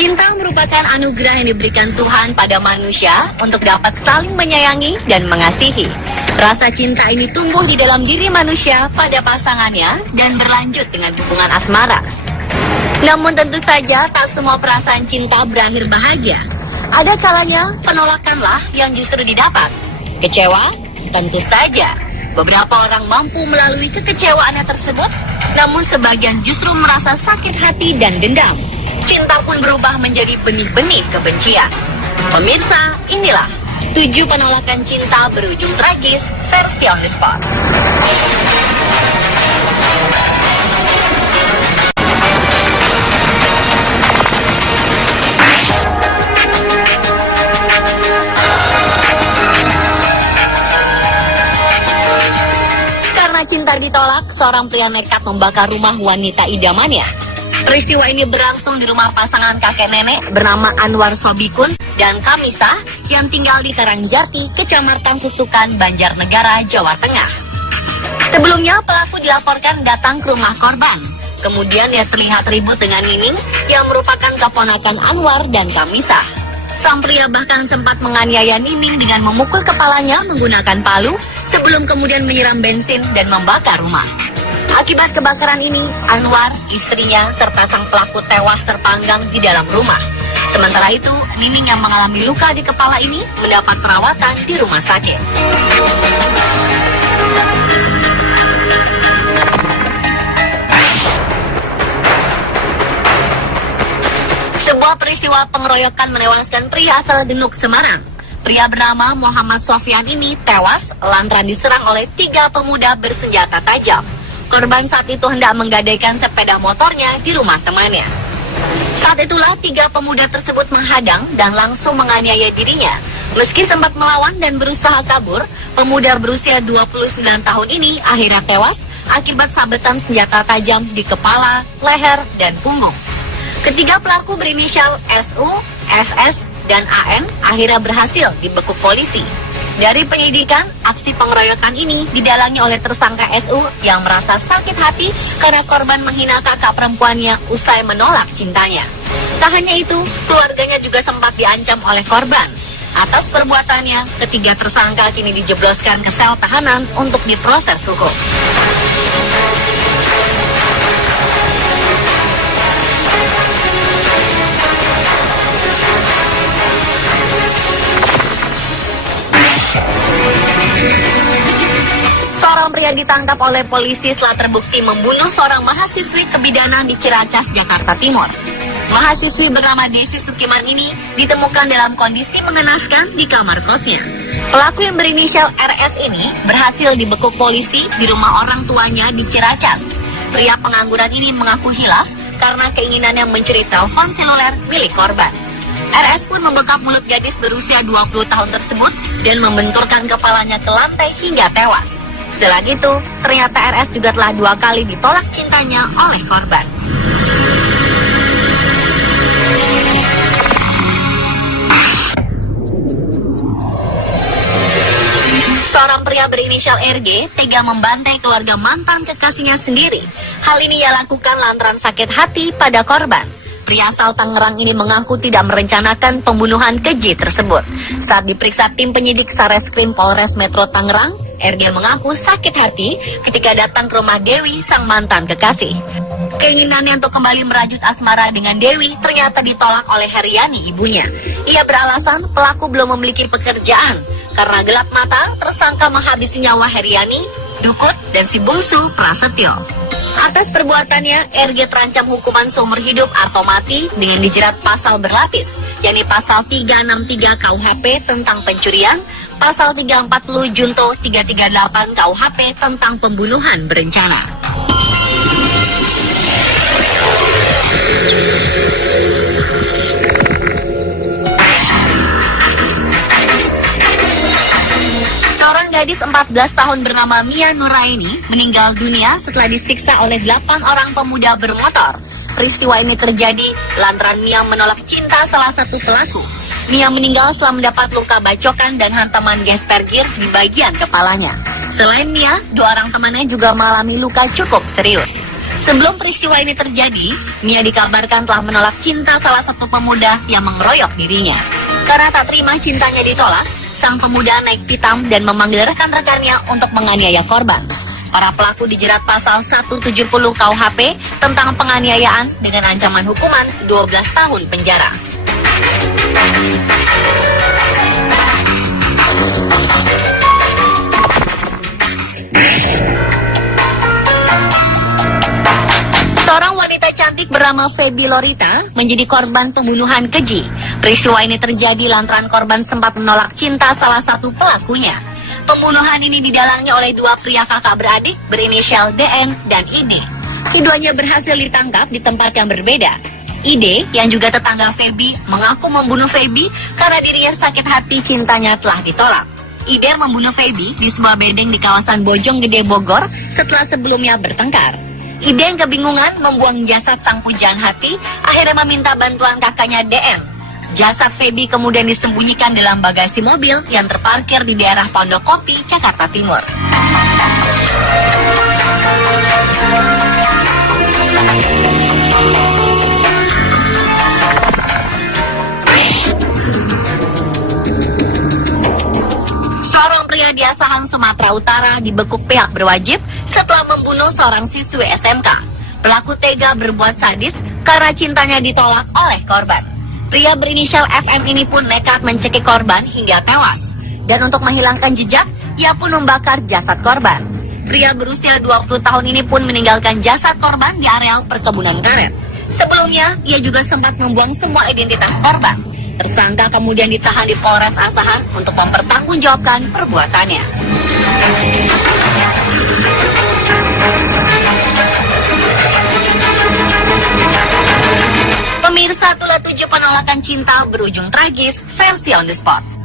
Cinta merupakan anugerah yang diberikan Tuhan pada manusia untuk dapat saling menyayangi dan mengasihi. Rasa cinta ini tumbuh di dalam diri manusia pada pasangannya dan berlanjut dengan hubungan asmara. Namun tentu saja tak semua perasaan cinta berakhir bahagia. Ada kalanya penolakanlah yang justru didapat. Kecewa? Tentu saja. Beberapa orang mampu melalui kekecewaannya tersebut, namun sebagian justru merasa sakit hati dan dendam. Cinta pun berubah menjadi benih-benih kebencian. Pemirsa, inilah 7 penolakan cinta berujung tragis versi On The Spot. Karena cinta ditolak, seorang pria nekat membakar rumah wanita idamannya. Peristiwa ini berlangsung di rumah pasangan kakek nenek bernama Anwar Sobikun dan Kamisa yang tinggal di Karangjati, Kecamatan Susukan, Banjarnegara, Jawa Tengah. Sebelumnya pelaku dilaporkan datang ke rumah korban. Kemudian dia terlihat ribut dengan Nining yang merupakan keponakan Anwar dan Kamisa. Sang pria bahkan sempat menganiaya Nining dengan memukul kepalanya menggunakan palu sebelum kemudian menyiram bensin dan membakar rumah. Akibat kebakaran ini, Anwar, istrinya, serta sang pelaku tewas terpanggang di dalam rumah. Sementara itu, Nining yang mengalami luka di kepala ini mendapat perawatan di rumah sakit. Sebuah peristiwa pengeroyokan menewaskan pria asal Genuk, Semarang. Pria bernama Muhammad Sofyan ini tewas lantaran diserang oleh 3 pemuda bersenjata tajam. Korban saat itu hendak menggadaikan sepeda motornya di rumah temannya. Saat itulah 3 pemuda tersebut menghadang dan langsung menganiaya dirinya. Meski sempat melawan dan berusaha kabur, pemuda berusia 29 tahun ini akhirnya tewas akibat sabetan senjata tajam di kepala, leher, dan punggung. Ketiga pelaku berinisial SU, SS, dan AN akhirnya berhasil dibekuk polisi. Dari penyidikan, aksi pengeroyokan ini didalangi oleh tersangka SU yang merasa sakit hati karena korban menghina kakak perempuannya usai menolak cintanya. Tak hanya itu, keluarganya juga sempat diancam oleh korban. Atas perbuatannya, ketiga tersangka kini dijebloskan ke sel tahanan untuk diproses hukum. Seorang pria ditangkap oleh polisi setelah terbukti membunuh seorang mahasiswi kebidanan di Ciracas, Jakarta Timur. Mahasiswi bernama Desi Sukiman ini ditemukan dalam kondisi mengenaskan di kamar kosnya. Pelaku yang berinisial RS ini berhasil dibekuk polisi di rumah orang tuanya di Ciracas. Pria pengangguran ini mengaku hilaf karena keinginannya mencuri telepon seluler milik korban. RS pun membekap mulut gadis berusia 20 tahun tersebut dan membenturkan kepalanya ke lantai hingga tewas. Selain itu, ternyata RS juga telah 2 kali ditolak cintanya oleh korban. Seorang pria berinisial RG tega membantai keluarga mantan kekasihnya sendiri. Hal ini ia lakukan lantaran sakit hati pada korban. Pria asal Tangerang ini mengaku tidak merencanakan pembunuhan keji tersebut. Saat diperiksa tim penyidik Sareskrim Polres Metro Tangerang, RG mengaku sakit hati ketika datang ke rumah Dewi, sang mantan kekasih. Keinginannya untuk kembali merajut asmara dengan Dewi ternyata ditolak oleh Heriani, ibunya. Ia beralasan pelaku belum memiliki pekerjaan. Karena gelap mata, tersangka menghabisi nyawa Heriani, Dukut, dan si bungsu Prasetyo. Atas perbuatannya, RG terancam hukuman seumur hidup atau mati dengan dijerat pasal berlapis, yakni pasal 363 KUHP tentang pencurian, pasal 340 Junto 338 KUHP tentang pembunuhan berencana. Seorang gadis 14 tahun bernama Mia Nuraini meninggal dunia setelah disiksa oleh 8 orang pemuda bermotor. Peristiwa ini terjadi lantaran Mia menolak cinta salah satu pelaku. Mia meninggal setelah mendapat luka bacokan dan hantaman gas pergir di bagian kepalanya. Selain Mia, 2 orang temannya juga mengalami luka cukup serius. Sebelum peristiwa ini terjadi, Mia dikabarkan telah menolak cinta salah satu pemuda yang mengeroyok dirinya. Karena tak terima cintanya ditolak, sang pemuda naik pitam dan memanggil rekan-rekannya untuk menganiaya korban. Para pelaku dijerat pasal 170 KUHP tentang penganiayaan dengan ancaman hukuman 12 tahun penjara. Seorang wanita cantik bernama Feby Lorita menjadi korban pembunuhan keji. Peristiwa ini terjadi lantaran korban sempat menolak cinta salah satu pelakunya. Pembunuhan ini didalangi oleh dua pria kakak beradik berinisial DN dan ID. Keduanya berhasil ditangkap di tempat yang berbeda. ID, yang juga tetangga Feby, mengaku membunuh Feby karena dirinya sakit hati cintanya telah ditolak. ID membunuh Feby di sebuah bedeng di kawasan Bojonggede, Bogor setelah sebelumnya bertengkar. ID yang kebingungan membuang jasad sang pujaan hati, akhirnya meminta bantuan kakaknya DN. Jasad Feby kemudian disembunyikan dalam bagasi mobil yang terparkir di daerah Pondok Kopi, Jakarta Timur. Seorang pria di Asahan, Sumatera Utara dibekuk pihak berwajib setelah membunuh seorang siswi SMK. Pelaku tega berbuat sadis karena cintanya ditolak oleh korban. Pria berinisial FM ini pun nekat mencekik korban hingga tewas. Dan untuk menghilangkan jejak, ia pun membakar jasad korban. Pria berusia 20 tahun ini pun meninggalkan jasad korban di areal perkebunan karet. Sebelumnya, ia juga sempat membuang semua identitas korban. Tersangka kemudian ditahan di Polres Asahan untuk mempertanggungjawabkan perbuatannya. Pemirsa, itulah 7 penolakan cinta berujung tragis versi On The Spot.